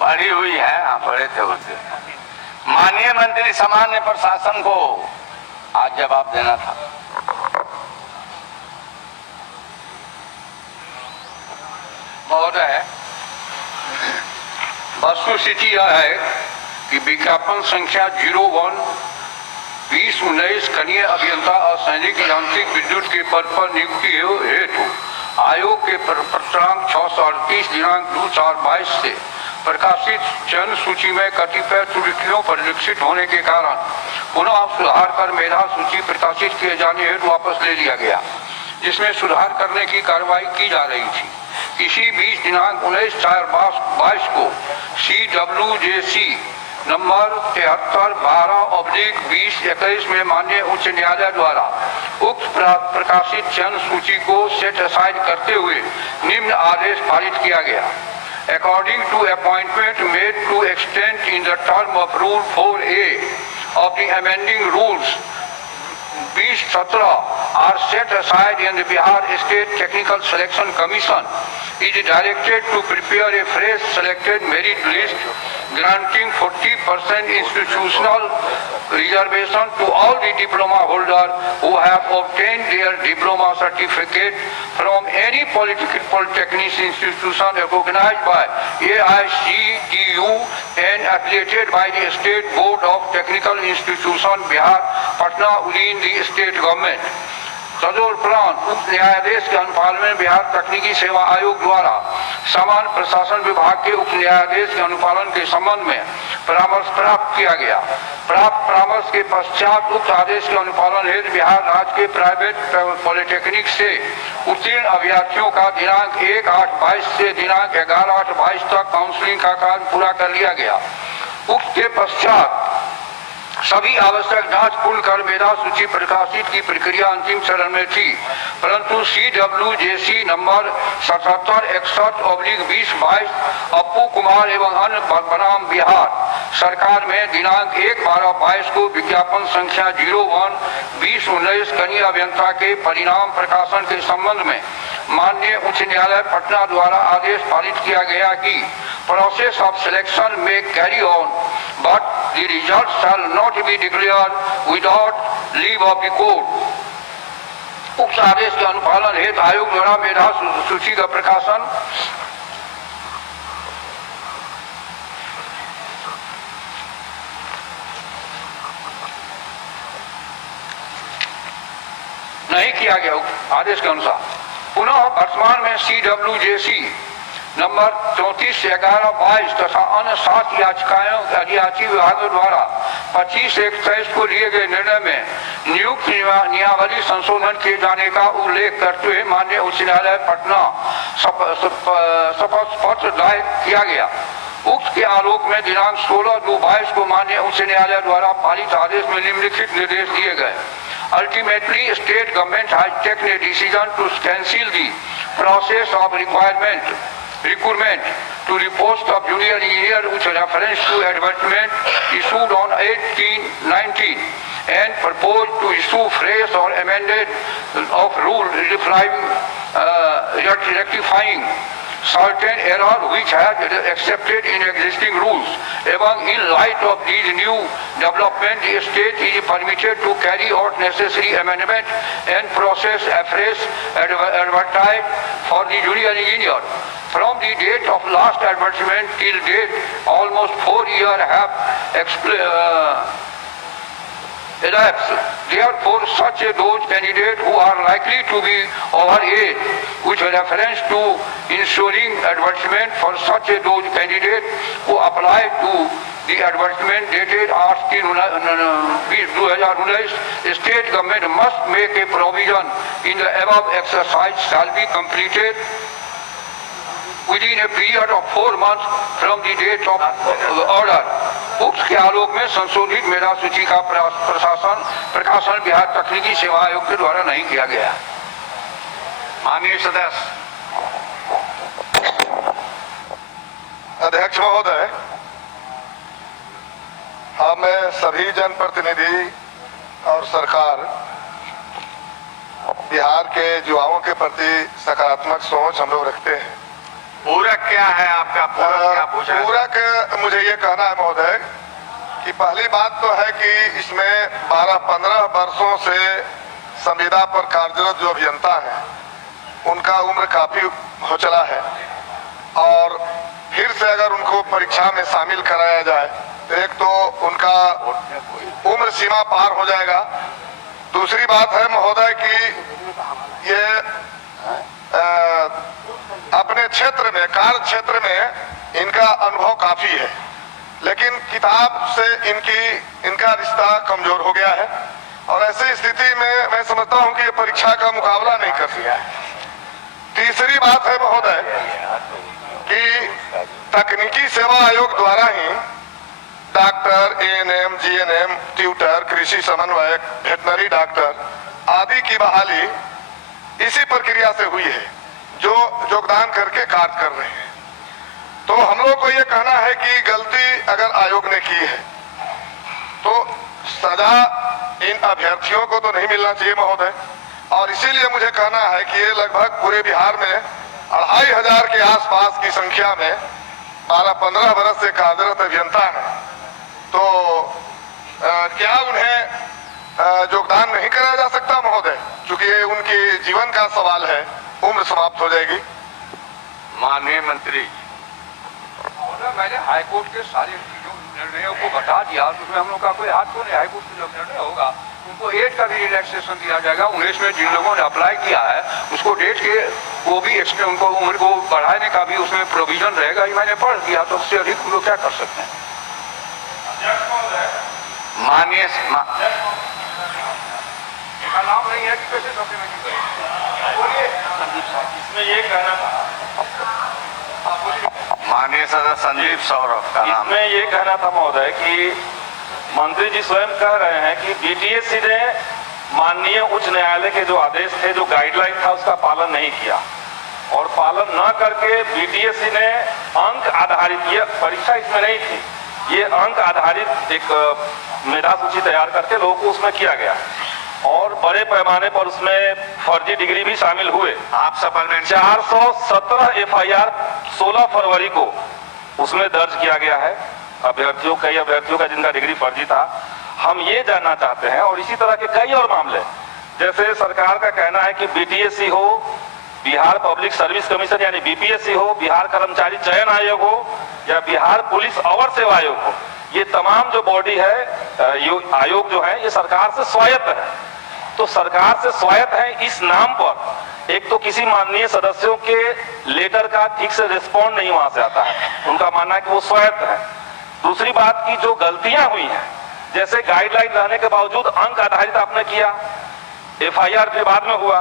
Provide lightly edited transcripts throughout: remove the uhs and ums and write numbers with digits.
पढ़ी हुई है, हाँ पढ़े थे उसे। माननीय मंत्री सामान्य प्रशासन को आज जवाब देना था। महोदय, वस्तुस्थिति यह है कि विज्ञापन संख्या 01/2019 कनीय अभियंता असैनिक यांत्रिक विद्युत के पद पर नियुक्ति हेतु आयोग के प्रत्रांक 638 दिनांक 2/4/22 से प्रकाशित चयन सूची में कतिपय त्रुटियों परिलक्षित होने के कारण पुनः सुधार कर मेधा सूची प्रकाशित किए जाने हेतु वापस ले लिया गया, जिसमें सुधार करने की कार्रवाई की जा रही थी। इसी बीच दिनांक 19/4/22 को CWJC नंबर 73/12/2021 में माननीय उच्च न्यायालय द्वारा उक्त प्रकाशित चयन सूची को सेट असाइड करते हुए निम्न आदेश पारित किया गया। According to appointment made to extend in the term of Rule 4A of the amending rules 2017 are set aside and the Bihar State Technical Selection Commission is directed to prepare a fresh selected merit list granting 40% institutional reservation to all the diploma holders who have obtained their diploma certificate from any polytechnic institution recognized by AICTU and affiliated by the State Board of Technical Institution Bihar, Patna within the state government. तदुपरांत उक्त न्यायाधीश के अनुपालन में बिहार तकनीकी सेवा आयोग द्वारा सामान्य प्रशासन विभाग के उप न्यायाधीश के अनुपालन के संबंध में परामर्श प्राप्त किया गया। प्राप्त परामर्श के पश्चात उक्त आदेश के अनुपालन हेतु बिहार राज्य के प्राइवेट पॉलिटेक्निक से उत्तीर्ण अभ्यर्थियों का दिनांक 1/8/22 से दिनांक 11/8/22 तक काउंसलिंग का कार्य पूरा कर लिया गया। उक्त के पश्चात सभी आवश्यक जांच पूर्ण कर मेधा सूची प्रकाशित की प्रक्रिया अंतिम चरण में थी, परंतु CWJC नंबर 7761/2022 अप्पू कुमार एवं अन्य बनाम बिहार सरकार में दिनांक 1/12/22 को विज्ञापन संख्या 01/2019 कनीय अभियंता के परिणाम प्रकाशन के संबंध में माननीय उच्च न्यायालय पटना द्वारा आदेश पारित किया गया कि प्रोसेस ऑफ सिलेक्शन में carry on but the result shall not be declared without leave of the court. उक्त आदेश के अनुपालन हेतु आयोग द्वारा मेधा सूची का प्रकाशन नहीं किया गया। आदेश के अनुसार पुनः वर्तमान में CWJC नंबर 34/11/22 तथा अन्य 7 याचिकाएं विभागों द्वारा 25/1/23 को लिए गए निर्णय में नियुक्त नियमावली संशोधन किए जाने का उल्लेख करते हुए माननीय उच्च न्यायालय पटना शपथ पत्र दायर किया गया। उक्त के आलोक में दिनांक 16/2/22 को माननीय उच्च न्यायालय द्वारा पारित आदेश में निम्नलिखित निर्देश दिए गए। Ultimately, state government has taken a decision to cancel the process of recruitment to the post of junior engineer with reference to advertisement issued on 18/19 and propose to issue fresh or amended of rule rectifying certain error which has accepted in existing rules. Even in light of these new development, the state is permitted to carry out necessary amendment and process afresh advertise for the junior engineer. From the date of last advertisement till date, almost 4 years have elapsed. Therefore, such those candidates who are likely to be over age, with reference to ensuring advertisement for such those candidates who apply to the advertisement dated 8/2019, state government must make a provision in the above exercise shall be completed within a period of 4 months from the date of order. उक्त के आलोक में संशोधित मेधा सूची का प्रकाशन बिहार तकनीकी सेवा आयोग के द्वारा नहीं किया गया। माननीय सदस्य। अध्यक्ष महोदय, हम सभी जनप्रतिनिधि और सरकार बिहार के युवाओं के प्रति सकारात्मक सोच हम लोग रखते हैं। पूरक क्या है आपका? पूरक क्या पूछा है? पूरक मुझे ये कहना है महोदय कि पहली बात तो है कि इसमें 12-15 वर्षों से संविदा पर कार्यरत जो अभियंता है उनका उम्र काफी हो चला है और फिर से अगर उनको परीक्षा में शामिल कराया जाए तो एक तो उनका उम्र सीमा पार हो जाएगा। दूसरी बात है महोदय कि ये अपने क्षेत्र में, कार्य क्षेत्र में इनका अनुभव काफी है, लेकिन किताब से इनका रिश्ता कमजोर हो गया है और ऐसी स्थिति में मैं समझता हूं कि ये परीक्षा का मुकाबला नहीं कर सका है। तीसरी बात है महोदय कि तकनीकी सेवा आयोग द्वारा ही डॉक्टर, एएनएम, जीएनएम, ट्यूटर, कृषि समन्वयक, वेटनरी डॉक्टर आदि की बहाली इसी प्रक्रिया से हुई है जो योगदान करके कार्य कर रहे हैं। तो हम लोग को ये कहना है कि गलती अगर आयोग ने की है तो सजा इन अभ्यर्थियों को तो नहीं मिलना चाहिए महोदय, और इसीलिए मुझे कहना है कि ये लगभग पूरे बिहार में 2500 के आसपास की संख्या में 12-15 वर्ष से कार्यरत अभियंता है, तो क्या उन्हें योगदान नहीं कराया जा सकता महोदय? क्योंकि ये उनके जीवन का सवाल है, उम्र समाप्त हो जाएगी। माननीय मंत्री, मैंने हाईकोर्ट के सारे निर्णयों को बता दिया, उसमें हम लोग का कोई हाथ तो नहीं। हाईकोर्ट का जो निर्णय होगा उनको एज का भी रिलैक्सेशन दिया जाएगा। 19 में जिन लोगों ने अप्लाई किया है उसको डेट के वो भी एक्सटेंड, उनको उम्र को बढ़ाने का भी उसमें प्रोविजन रहेगा। ये मैंने पढ़ दिया, तो उससे अधिक हम लोग क्या कर सकते हैं? माननीय नाम नहीं है कि कैसे सप्लीमेंट्री करें? इसमें ये कहना था, माननीय सदस्य संजीव सौरभ का नाम। इसमें ये कहना था महोदय कि मंत्री जी स्वयं कह रहे हैं कि बीटीएससी ने माननीय उच्च न्यायालय के जो आदेश थे, जो गाइडलाइन था, उसका पालन नहीं किया और पालन न करके बीटीएससी ने अंक आधारित, ये परीक्षा इसमें नहीं थी, ये अंक आधारित एक मेधा सूची तैयार करके लोगों को उसमें किया गया और बड़े पैमाने पर उसमें फर्जी डिग्री भी शामिल हुए। आप सप्लीमेंट 417 एफआईआर 16 फरवरी को उसमें दर्ज किया गया है अभ्यर्थियों, कई अभ्यर्थियों का जिनका डिग्री फर्जी था। हम ये जानना चाहते हैं, और इसी तरह के कई और मामले, जैसे सरकार का कहना है कि बीटीएससी हो, बिहार पब्लिक सर्विस कमीशन यानी बीपीएससी हो, बिहार कर्मचारी चयन आयोग हो या बिहार पुलिस अवर सेवा आयोग हो, ये तमाम जो बॉडी है, आयोग जो है, ये सरकार से स्वायत्त है। तो सरकार से स्वायत्त है इस नाम पर एक तो किसी माननीय सदस्यों के लेटर का ठीक से रिस्पॉन्ड नहीं वहां से आता है, उनका मानना है कि वो स्वायत्त है। दूसरी बात की जो गलतियां हुई हैं, जैसे गाइडलाइन रहने के बावजूद अंक आधारित आपने किया, एफआईआर फिर बाद में हुआ।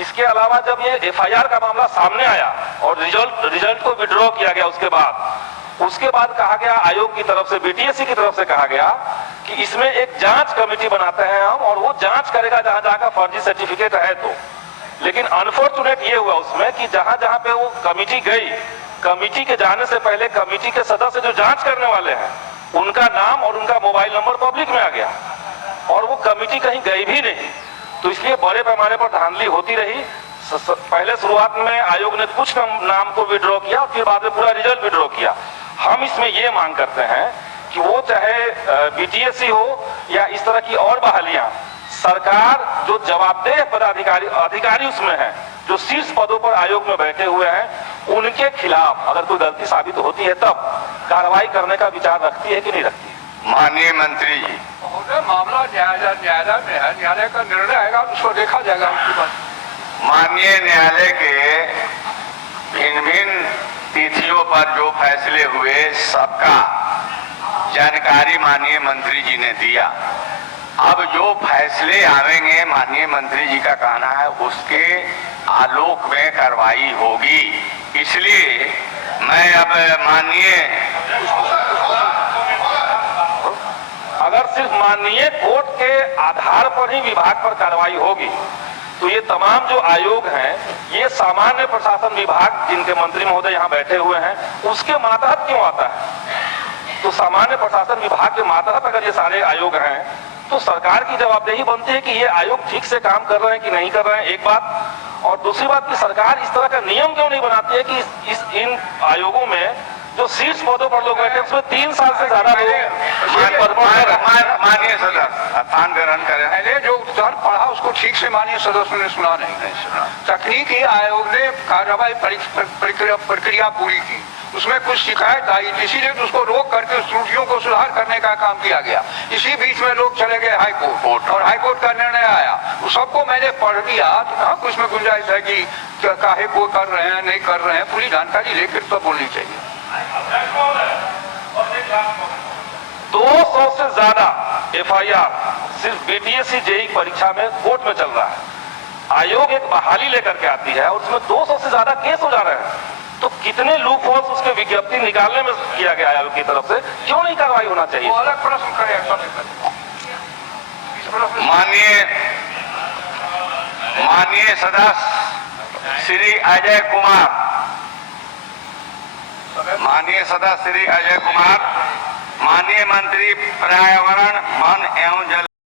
इसके अलावा जब ये एफआईआर का मामला सामने आया और रिजल्ट को विड्रॉ किया गया, उसके बाद कहा गया आयोग की तरफ से, बीटीएससी की तरफ से कहा गया कि इसमें एक जांच कमेटी बनाते हैं हम और वो जांच करेगा जहां जहां का फर्जी सर्टिफिकेट है। तो लेकिन अनफॉर्चुनेट ये हुआ उसमें कि जहां जहां पे वो कमेटी गई, कमेटी के जाने से पहले कमेटी के सदस्य जो जांच करने वाले हैं उनका नाम और उनका मोबाइल नंबर पब्लिक में आ गया और वो कमेटी कहीं गई भी नहीं। तो इसलिए बड़े पैमाने पर धांधली होती रही। पहले शुरुआत में आयोग ने कुछ नाम को विड्रॉ किया और फिर बाद में पूरा रिजल्ट विड्रॉ किया। हम इसमें ये मांग करते हैं कि वो चाहे बीटीएससी हो या इस तरह की और बहालियां, सरकार जो जवाबदेह अधिकारी उसमें है, जो शीर्ष पदों पर आयोग में बैठे हुए हैं, उनके खिलाफ अगर कोई गलती साबित होती है तब कार्रवाई करने का विचार रखती है कि नहीं रखती है? माननीय मंत्री जी, मामला न्यायालय में है, न्यायालय का निर्णय आएगा, उसको देखा जाएगा। उसके बाद माननीय न्यायालय के भिन्न भिन्न तिथियों पर जो फैसले हुए सबका जानकारी माननीय मंत्री जी ने दिया। अब जो फैसले आवेंगे, माननीय मंत्री जी का कहना है उसके आलोक में कार्रवाई होगी। इसलिए मैं अब माननीय, अगर सिर्फ माननीय कोर्ट के आधार पर ही विभाग पर कार्रवाई होगी तो ये तमाम जो आयोग हैं, ये सामान्य प्रशासन विभाग जिनके मंत्री महोदय यहाँ बैठे हुए हैं उसके मातहत क्यों आता है? तो सामान्य प्रशासन विभाग के मातहत अगर ये सारे आयोग हैं तो सरकार की जवाबदेही बनती है कि ये आयोग ठीक से काम कर रहे हैं कि नहीं कर रहे हैं, एक बात। और दूसरी बात की सरकार इस तरह का नियम क्यों नहीं बनाती है कि इन आयोगों में जो शीर्ष पदों पर लोग बैठे उसमें 3 साल से ज्यादा लोग माननीय सदस्य स्थान ग्रहण करें। मैंने जो उत्तर पढ़ा उसको ठीक से माननीय सदस्य ने सुना नहीं। तकनीकी आयोग ने कार्रवाई प्रक्रिया पूरी की, उसमें कुछ शिकायत आई, इसीलिए तो उसको रोक करके उस त्रुटियों को सुधार करने का काम किया गया। इसी बीच में लोग चले गए हाईकोर्ट और हाईकोर्ट का निर्णय आया, उस सबको मैंने पढ़ दिया। तो कहाँ कुछ में गुंजाइश है कि काहे को कर रहे हैं नहीं कर रहे हैं, पूरी जानकारी लेकर तो बोलनी चाहिए। 200 से ज्यादा FIR सिर्फ BTSC JEE परीक्षा में कोर्ट में चल रहा है। आयोग एक बहाली लेकर के आती है और उसमें 200 से ज्यादा केस हो जा रहे हैं, तो कितने लूप होल्स उसके विज्ञप्ति निकालने में किया गया आयोग की तरफ से, क्यों नहीं कार्रवाई होना चाहिए? वो अलग प्रश्न करे। माननीय सदस्य श्री अजय कुमार, माननीय सदस्य श्री अजय कुमार, माननीय मंत्री पर्यावरण वन एवं जल